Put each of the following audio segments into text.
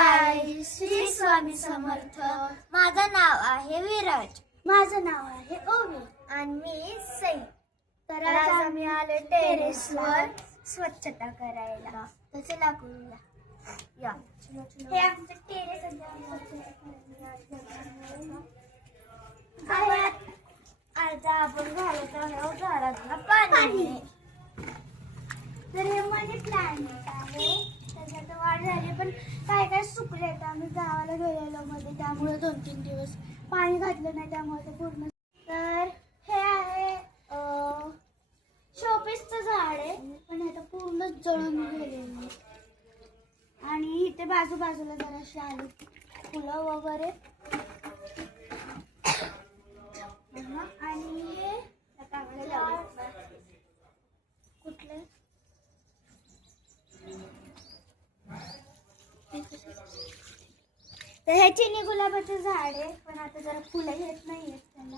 गाईस, श्री स्वामी समर्थ. माझं नाव आहे विराज. माझं नाव आहे ओवी आणि मी सई. तर आज आम्ही आलो टेरेसवर स्वच्छता करायला. तर चला करूया. या हे आमचं टेरेस आता आपण घालत आहोत झाडाला पाणी. तर हे मनी प्लांट आहे. त्याच्यात वाढ झाली पण काय काय सुकले. तर आम्ही गावाला गेलेलो मध्ये, त्यामुळे 2-3 दिवस पाणी घातलं नाही, त्यामुळे ते पूर्ण. तर हे आहे शोपीसचं झाड आहे, पण आता पूर्ण जळून गेलेलं. आणि इथे बाजूबाजूला जराशी आली फुलं वगैरे. आणि हे कुठले तर हे चिनी गुलाबाचं झाड आहे, पण आता जरा फुलं येत नाहीयेत, त्याला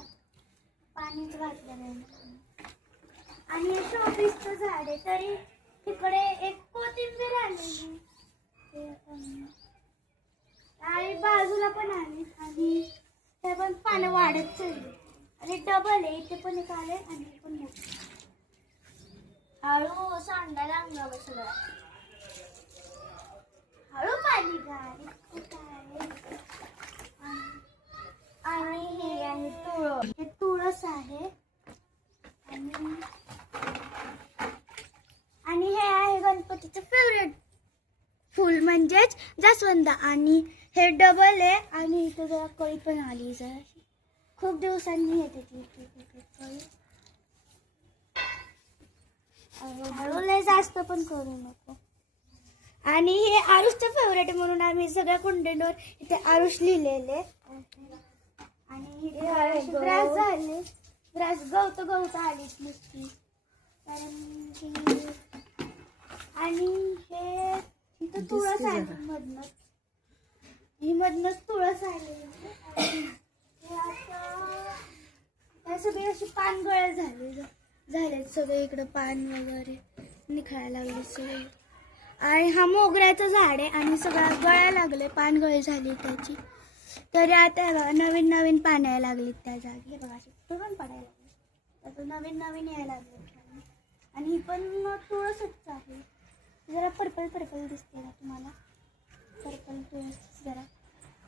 पाणीच घातलं नाही. आणि हे शोपीसचं झाड आहे. तरी तिकडे एक कोथिंबीर आलेली आणि बाजूला पण आली, आणि ते पण पानं वाढत चालली. आणि डबल आहे, इथे पण एक आले आणि हे पण मोठं. हळू सांडायला अंगावर सगळं. हळू पाणी घाल. आणि हे आहे तुळस. हे तुळस आहे. आणि हे आहे गणपतीचं फेवरेट फुल म्हणजेच जास्वंद. आणि हे डबल आहे, आणि इथं जरा कळी पण आली जरा. खूप दिवसांनी येते ती कळी. हळू लय जास्त पण करू नको. आणि हे आरुषचं फेवरेट म्हणून आम्ही सगळ्या कुंड्यांवर इथे आरुष लिहिलेले. आणि ग्रास झाले, ग्रास गवत आलीच नुसती. आणि हे इथं तुळस आहे मधनच. ही मधनच तुळस आली. हे आता सगळे अशी पानगळ झाले सगळे. इकडं पान वगैरे निघायला लागले सगळे. आणि हा मोगऱ्याचं झाड आहे, आणि सगळं गळायला लागले, पानगळ झाली त्याची. तरी आता बघा नवीन नवीन पानं यायला लागली त्या जागी. हे बघा अशी पण पडायला लागली, आता नवीन नवीन यायला लागले. आणि ही पण तुळसच आहे. जरा पर्पल दिसते ना तुम्हाला, पर्पल तुळस जरा.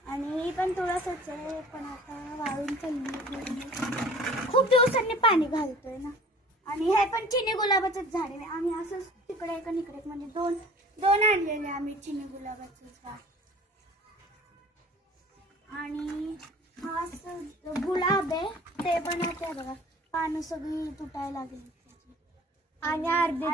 आणि ही पण तुळसच आहे, पण आता वाळून चालली. खूप दिवसांनी पाणी घालतोय ना. आणि हे पण चिनी गुलाबाचंच झाड आहे. आम्ही असंच तिकडे एक इकडे म्हणजे दोन आणलेले आम्ही चिनी गुलाबाचं झाड. आणि हा असं गुलाब आहे, ते पण आहे बघा, पानं सगळी तुटायला लागली त्याची. आणि अर्धी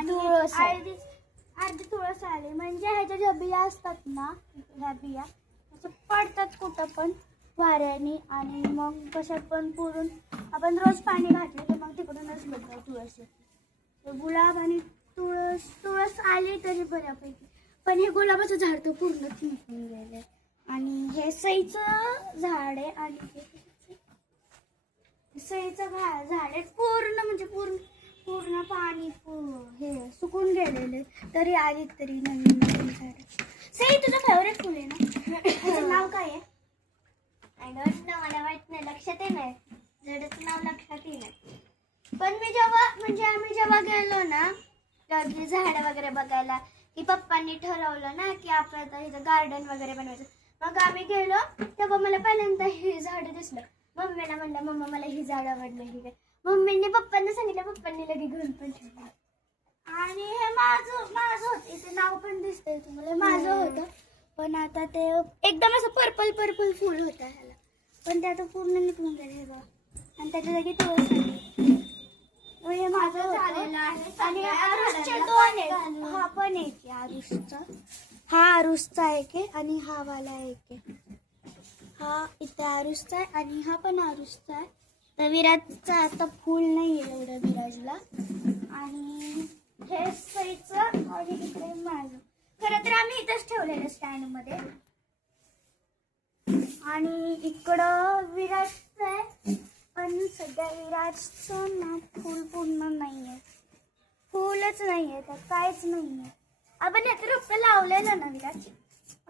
तुळस आली. म्हणजे ह्याच्या ज्या बिया असतात ना, ह्या बिया असं पडतात कुठं पण वाऱ्याने. आणि मग कशात पण पुरून आपण रोज पाणी घातलं तर मग तिकडूनच बघा तुळस येते. गुलाब आणि तुळस आली तरी बऱ्यापैकी. पण हे गुलाबाचं झाड तर पूर्णच निघून गेलंय. आणि हे सईचं झाड आहे. आणि सईचं झाड आहे पूर्ण म्हणजे पूर्ण पाणी हे सुकून गेलेले. तरी आली तरी नवीन झाड. सई तुझं फेवरेट फुल आहे ना, त्याचं नाव काय आहे? आय डोंट नो, मला माहित नाही, लक्षात नाही. झाडाचं नाव लक्षात नाही. पण आम्ही जेव्हा गेलो ना कधी झाडं वगैरे बघायला, की पप्पांनी ठरवलं ना की आपल्याला इथं गार्डन वगैरे बनवायचं. मग आम्ही गेलो तेव्हा मला पहिल्यांदा हे झाड दिसलं. मम्मीला म्हणलं, मम्मा मला ही झाड आवडलं. ही काय मम्मीने पप्पांना सांगितलं, पप्पांनी लगेच घेऊन पण ठेवलं. आणि हे माझं होतं, इथे नाव पण दिसतंय तुम्हाला, माझं होतं. पण आता ते एकदम असं पर्पल फुल होतं ह्याला, पण ते आता पूर्ण निघून गेले बघा. आणि त्याच्या जागी तुळस आली. हे माझं झालेलं आहे. आणि आरुषचे 2 आहेत. हा पण एक आहे आरुषचा. हा आरुषचा एक आहे, आणि हा वाला एक आहे. हा इथे आरुषचा आहे, आणि हा पण आरुषचा आहे. तर विराजचा आता फुल नाही आहे एवढं विराजला. आणि हे सईचं, आणि इकडे माझं. खरं तर आम्ही इथंच ठेवलेलं स्टँडमध्ये. आणि इकडं विराजचं आहे, पण सध्या विराजचं ना फुल पूर्ण नाही आहे. फुलच नाही आहे, तर काहीच नाही आहे. आपण याचं रोपं लावलेलं ना विराज,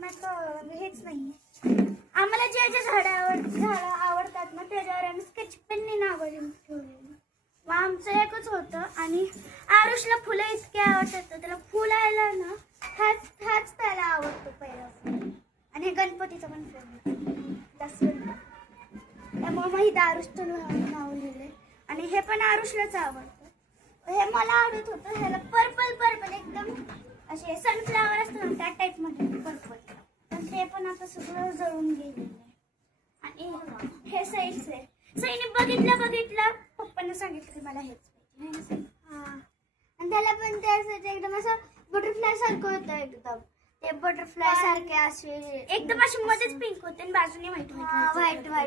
हेच नाही. आम्हाला जे जे झाडं आवडतात ना त्याच्यावर आम्ही स्केच पेनने नावं लिहून ठेवलेली. मग आमचं एकच होतं. आणि आरुषला फुलं इतके आवडतात तर त्याला फुल आलं ना हाच त्याला आवडतो पहिला. आणि हे गणपतीचं पण फेवरेट. त्यामुळे मग इथं आरुषचं नाव लिहिलंय. आणि हे पण आरुषलाच आवडतं. हे मला आवडत होतं. ह्याला पर्पल एकदम असे सनफ्लावर असतं ना त्या टाईप मध्ये पर्पल. पण ते पण आता सगळं जळून गेलेलं आहे. आणि हे सईचं आहे. सईने बघितलं पप्पांना सांगितलं की मला हेच पाहिजे. आणि त्याला पण ते एकदम असं बटरफ्लाय सारखं होतं. एकदम ते बटरफ्लाय सारखे असे एकदम अशी मध्येच पिंक होते आणि बाजूने व्हाईट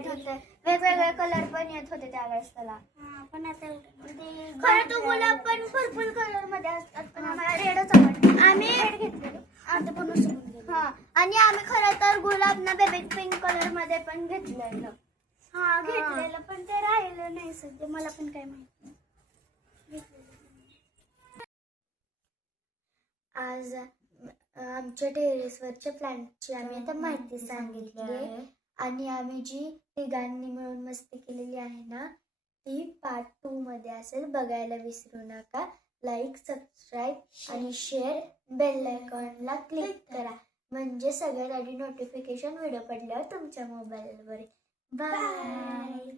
होते. वेगवेगळे कलर पण येत होते त्यावेळेस त्याला. पण आता खरं तो गुलाब पण पर्पल कलर मध्ये असतात. पण आम्हाला रेडच आवडतं. आम्ही रेड घेतलेलो. आता पण आणि आम्ही खरं तर गुलाब ना बेबी पिंक कलर मध्ये पण घेतलेलं. घेतलेलं पण ते राहिलं नाही सध्या. मला पण काय माहिती. आज आमच्या टेरेसवरच्या प्लांटची आम्ही आता माहिती सांगितली आहे. आणि आम्ही जी तिघांनी मिळून मस्ती केलेली आहे ना ती पार्ट 2 मध्ये असेल. बघायला विसरू नका. लाईक, सबस्क्राईब आणि शेअर, बेल आयकॉनला क्लिक करा म्हणजे सगळ्यात आधी नोटिफिकेशन व्हिडिओ पडल्यावर तुमच्या मोबाईलवर. बाय.